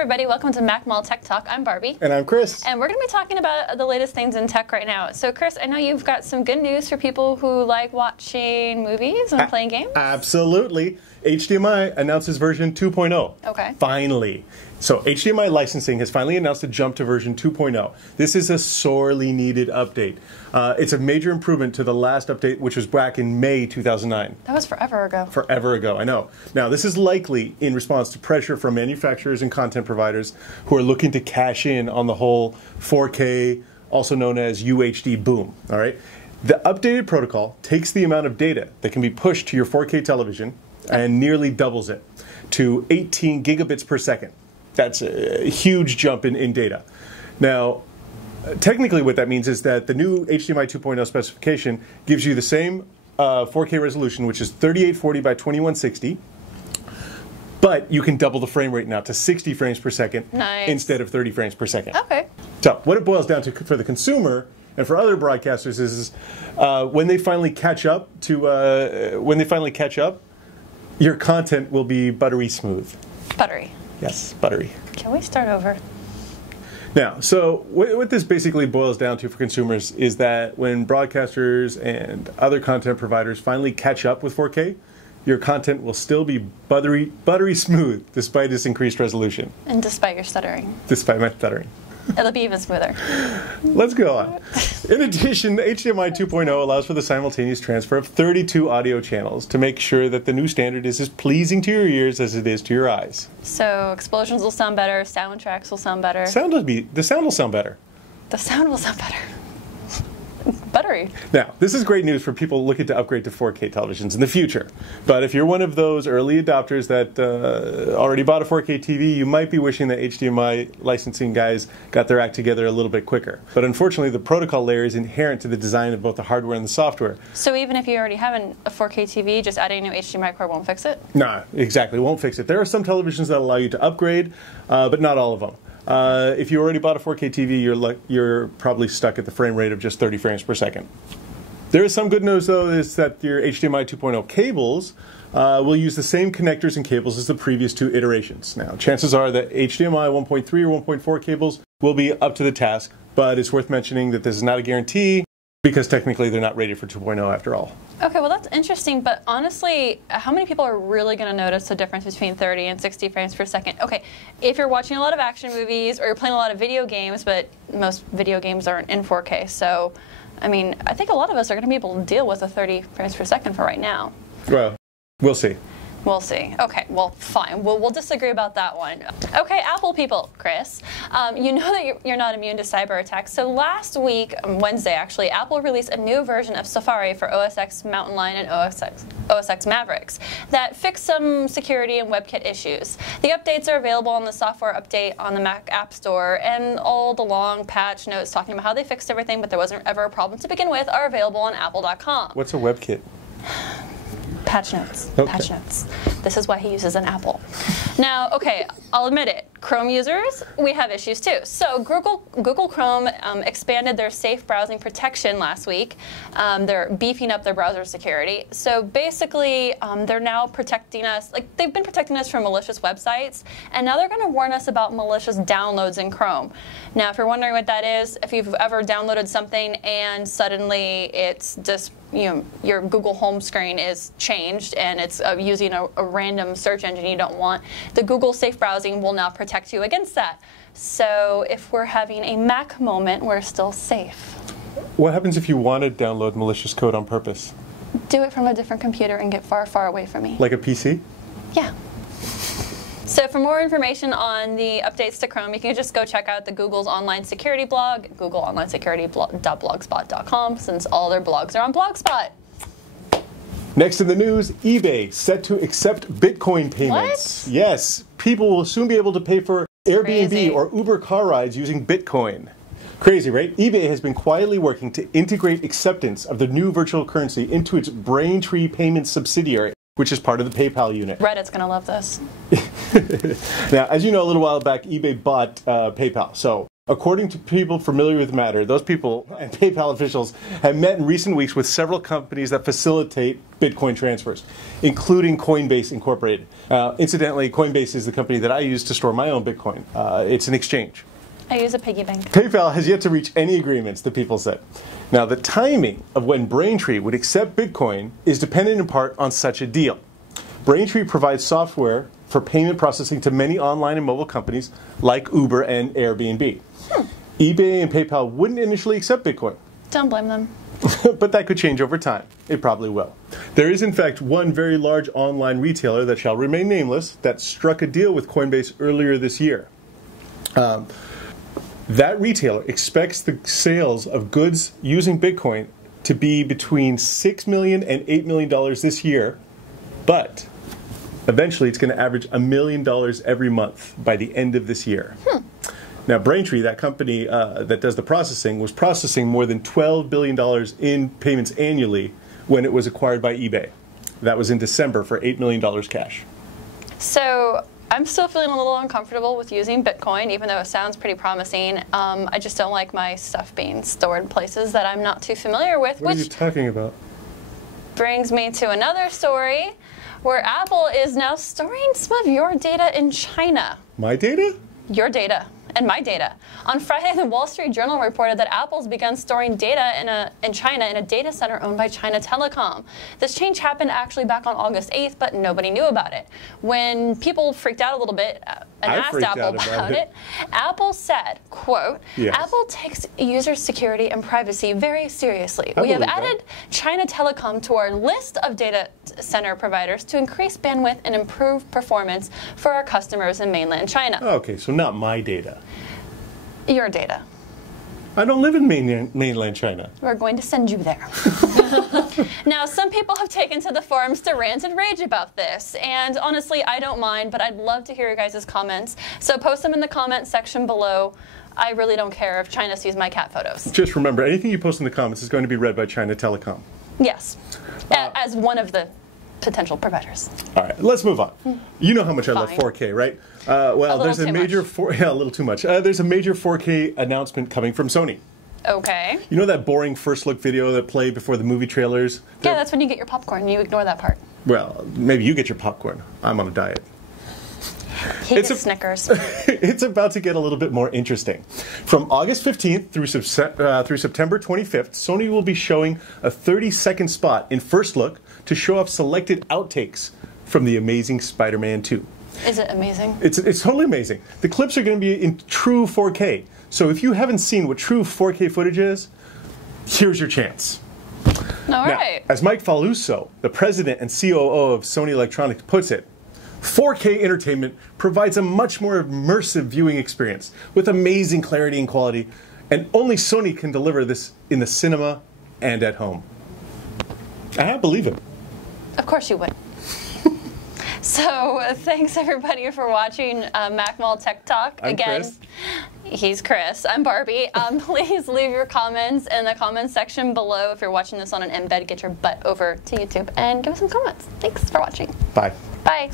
everybody, welcome to MacMall Tech Talk. I'm Barbie. And I'm Chris. And we're going to be talking about the latest things in tech right now. So Chris, I know you've got some good news for people who like watching movies and playing games. Absolutely. HDMI announces version 2.0. Okay. Finally. So HDMI licensing has finally announced a jump to version 2.0. This is a sorely needed update. It's a major improvement to the last update, which was back in May 2009. That was forever ago. Forever ago, I know. Now, this is likely in response to pressure from manufacturers and content providers who are looking to cash in on the whole 4K, also known as UHD boom. All right. The updated protocol takes the amount of data that can be pushed to your 4K television and nearly doubles it to 18 gigabits per second. That's a huge jump in data. Now, technically what that means is that the new HDMI 2.0 specification gives you the same 4K resolution, which is 3840 by 2160, but you can double the frame rate now to 60 frames per second instead of 30 frames per second. Okay. So what it boils down to for the consumer and for other broadcasters is when they finally catch up, your content will be buttery smooth. Buttery. Yes, buttery. Can we start over? Now, so what this basically boils down to for consumers is that when broadcasters and other content providers finally catch up with 4K, your content will still be buttery smooth despite this increased resolution. And despite your stuttering. Despite my stuttering. It'll be even smoother. Let's go on. In addition, the HDMI 2.0 allows for the simultaneous transfer of 32 audio channels to make sure that the new standard is as pleasing to your ears as it is to your eyes. So explosions will sound better, soundtracks will sound better. The sound will sound better. The sound will sound better. Buttery. Now, this is great news for people looking to upgrade to 4K televisions in the future. But if you're one of those early adopters that already bought a 4K TV, you might be wishing that HDMI licensing guys got their act together a little bit quicker. But unfortunately, the protocol layer is inherent to the design of both the hardware and the software. So even if you already have a 4K TV, just adding a new HDMI cord won't fix it? Nah, exactly, won't fix it. There are some televisions that allow you to upgrade, but not all of them. If you already bought a 4K TV, you're probably stuck at the frame rate of just 30 frames per second. There is some good news, though, is that your HDMI 2.0 cables will use the same connectors and cables as the previous two iterations. Now, chances are that HDMI 1.3 or 1.4 cables will be up to the task, but it's worth mentioning that this is not a guarantee because technically they're not rated for 2.0 after all. Okay, well that's interesting, but honestly, how many people are really going to notice the difference between 30 and 60 frames per second? Okay, if you're watching a lot of action movies or you're playing a lot of video games, but most video games aren't in 4K, so, I mean, I think a lot of us are going to be able to deal with the 30 frames per second for right now. Well, we'll see. We'll see. Okay, well, fine. We'll disagree about that one. Okay, Apple people, Chris. You know that you're not immune to cyber attacks. So last week, Wednesday actually, Apple released a new version of Safari for OS X Mountain Lion and OS X Mavericks that fixed some security and WebKit issues. The updates are available on the software update on the Mac App Store, and all the long patch notes talking about how they fixed everything, but there wasn't ever a problem to begin with, are available on apple.com. What's a WebKit? Patch notes. Okay. Patch notes. This is why he uses an Apple. Now, okay, I'll admit it. Chrome users, we have issues too. So Google Chrome expanded their safe browsing protection last week. They're beefing up their browser security. So basically, they're now protecting us, like they've been protecting us from malicious websites, and now they're going to warn us about malicious downloads in Chrome. Now, if you're wondering what that is, if you've ever downloaded something and suddenly it's just, your Google home screen is changed and it's using a random search engine you don't want, the Google Safe Browsing will now protect you against that. So if we're having a Mac moment, we're still safe. What happens if you want to download malicious code on purpose? Do it from a different computer and get far, far away from me. Like a PC? Yeah. So for more information on the updates to Chrome, you can just go check out the Google's online security blog, googleonlinesecurity.blogspot.com, since all their blogs are on Blogspot. Next in the news, eBay set to accept Bitcoin payments. What? Yes, people will soon be able to pay for Airbnb Crazy. or Uber car rides using Bitcoin. Crazy, right? eBay has been quietly working to integrate acceptance of the new virtual currency into its Braintree payments subsidiary, which is part of the PayPal unit. Reddit's going to love this. Now, as you know, a little while back, eBay bought PayPal. So According to people familiar with the matter, those people and PayPal officials have met in recent weeks with several companies that facilitate Bitcoin transfers, including Coinbase Incorporated. Incidentally, Coinbase is the company that I use to store my own Bitcoin. It's an exchange. I use a piggy bank. PayPal has yet to reach any agreements, the people said. Now, the timing of when Braintree would accept Bitcoin is dependent in part on such a deal. Braintree provides software for payment processing to many online and mobile companies like Uber and Airbnb. eBay and PayPal wouldn't initially accept Bitcoin. Don't blame them. But that could change over time. It probably will. There is, in fact, one very large online retailer that shall remain nameless that struck a deal with Coinbase earlier this year. That retailer expects the sales of goods using Bitcoin to be between $6 million and $8 million this year, but eventually it's going to average $1 million every month by the end of this year. Now, Braintree, that company that does the processing, was processing more than $12 billion in payments annually when it was acquired by eBay. That was in December for $8 million cash. So I'm still feeling a little uncomfortable with using Bitcoin, even though it sounds pretty promising. I just don't like my stuff being stored in places that I'm not too familiar with. What are you talking about? Brings me to another story where Apple is now storing some of your data in China. My data? Your data. And my data. On Friday, the Wall Street Journal reported that Apple's begun storing data in China in a data center owned by China Telecom. This change happened actually back on August 8th, but nobody knew about it. When people freaked out a little bit and asked Apple about it, Apple said, quote, yes, Apple takes user security and privacy very seriously. We have added China Telecom to our list of data center providers to increase bandwidth and improve performance for our customers in mainland China. Okay, so not my data. Your data. I don't live in mainland China. We're going to send you there. Now, some people have taken to the forums to rant and rage about this, and honestly, I don't mind, but I'd love to hear your guys' comments. So post them in the comments section below. I really don't care if China sees my cat photos. Just remember, anything you post in the comments is going to be read by China Telecom. Yes, as one of the potential providers. All right, let's move on. You know how much I love 4K, right? Well, there's a major a little too much. There's a major 4K announcement coming from Sony. Okay. You know that boring first look video that played before the movie trailers? Yeah, that's when you get your popcorn. You ignore that part. Well, maybe you get your popcorn. I'm on a diet. He gets Snickers. It's about to get a little bit more interesting. From August 15th through September 25th, Sony will be showing a 30-second spot in First Look to show off selected outtakes from The Amazing Spider-Man 2. Is it amazing? It's totally amazing. The clips are going to be in true 4K. So if you haven't seen what true 4K footage is, here's your chance. All right. As Mike Faluso, the president and COO of Sony Electronics, puts it, 4K entertainment provides a much more immersive viewing experience with amazing clarity and quality, and only Sony can deliver this in the cinema and at home. I believe him. Of course you would. So thanks everybody for watching MacMall Tech Talk. I'm Again, Chris. He's Chris. I'm Barbie. Please leave your comments in the comments section below. If you're watching this on an embed, get your butt over to YouTube and give us some comments. Thanks for watching. Bye. Bye.